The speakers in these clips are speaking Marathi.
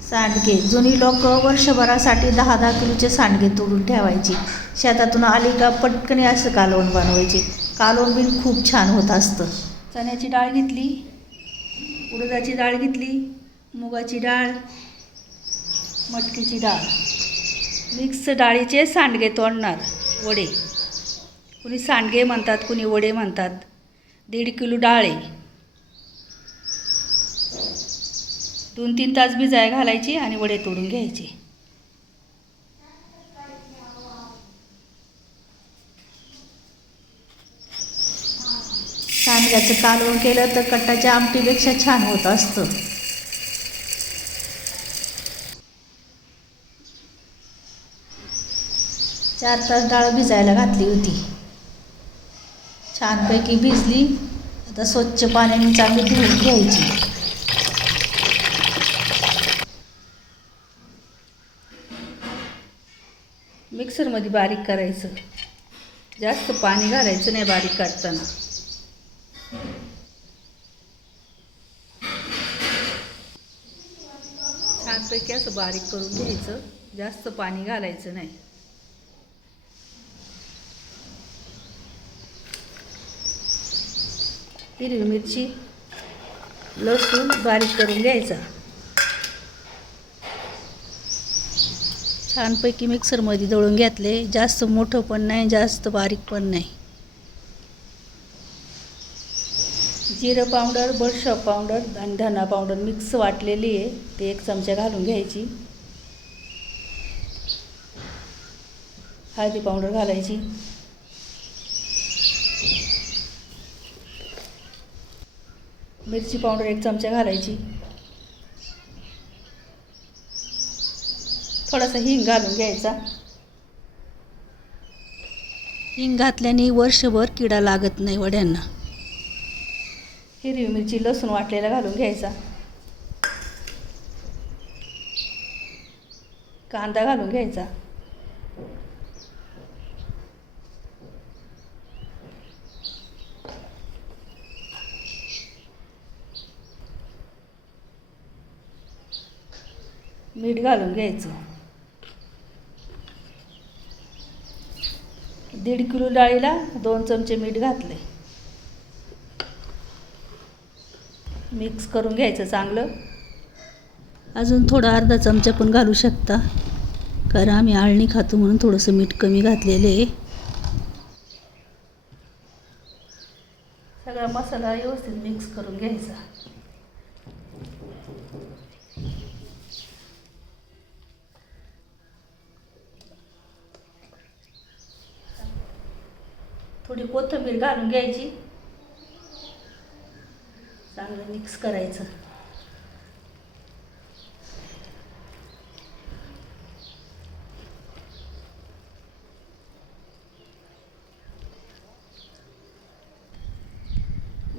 सांडगे जुनी लोक वर्षभरासाठी 10-10 किलोचे सांडगे तोडून ठेवायची. शेतातून आली का पटकन असं कालवण बनवायचे. कालवण बिन खूप छान होत असतं. चण्याची डाळ घेतली, उडदाची डाळ घेतली, मुगाची डाळ, मटकीची डाळ, मिक्स डाळीचे सांडगे तोडणार. वडे, कुणी सांडगे म्हणतात, कुणी वडे म्हणतात. 1.5 किलो डाळ आहे. 2-3 तास भिजायला घालायची आणि वडे तोडून घ्यायचे. सांडग्याचं कालवण केलं तर कट्टाच्या आमटीपेक्षा छान होत असतं. चार तास डाळ भिजायला घातली होती. छानपैकी भिजली. आता स्वच्छ पाण्याने चांगली धुवून घ्यायची. मिक्सरमध्ये बारीक करायचं. जास्त पाणी घालायचं नाही बारीक करताना. छानपैकी असं बारीक करून घ्यायचं. जास्त पाणी घालायचं नाही. हिरवी मिरची, लसूण बारीक करून घ्यायचा. छानपैकी मिक्सरमध्ये दळून घेतले. जास्त मोठं पण नाही, जास्त बारीक पण नाही. जिरं पावडर, बडीशेप पावडर आणि धना पावडर मिक्स वाटलेली आहे, ते 1 चमचा घालून घ्यायची. हळदी पावडर घालायची. मिरची पावडर 1 चमचा घालायची. थोडासा हिंग घालून घ्यायचा. हिंग घातल्याने वर्षभर किडा लागत नाही वड्यांना. हिरवी मिरची, लसूण वाटलेला घालून घ्यायचा. कांदा घालून घ्यायचा. मीठ घालून घ्यायचं. 1.5 किलो डाळीला 2 चमचे मीठ घातले. मिक्स करून घ्यायचं चांगलं. अजून थोडा अर्धा चमचा पण घालू शकता, कारण आम्ही आळणी खातो म्हणून थोडंसं मीठ कमी घातलेलं आहे. सगळा मसाला व्यवस्थित मिक्स करून घ्यायचा. थोडी कोथिंबीर घालून घ्यायची. चांगलं मिक्स करायचं.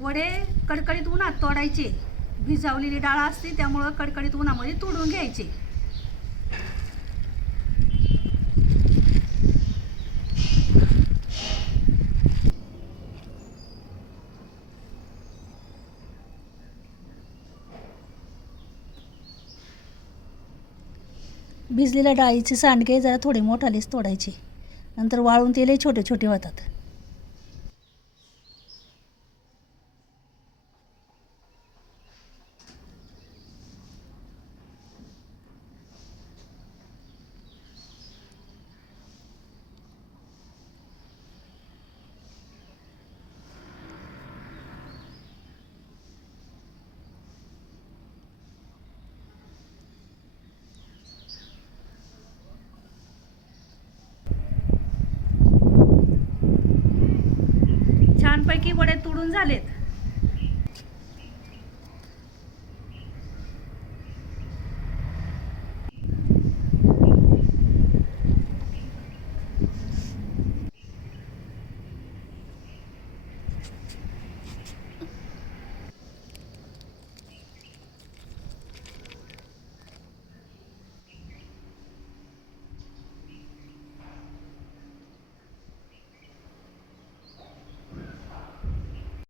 वडे कडकडीत उन्हात तोडायचे. भिजवलेली डाळ असते त्यामुळं कडकडीत उन्हामध्ये तोडून घ्यायचे. भिजलेल्या डाळीचे सांडगे जरा थोडे मोठालेच तोडायचे, नंतर वाळून ते लई छोटे छोटे होतात. छानपैकी वडे तोडून झालेत.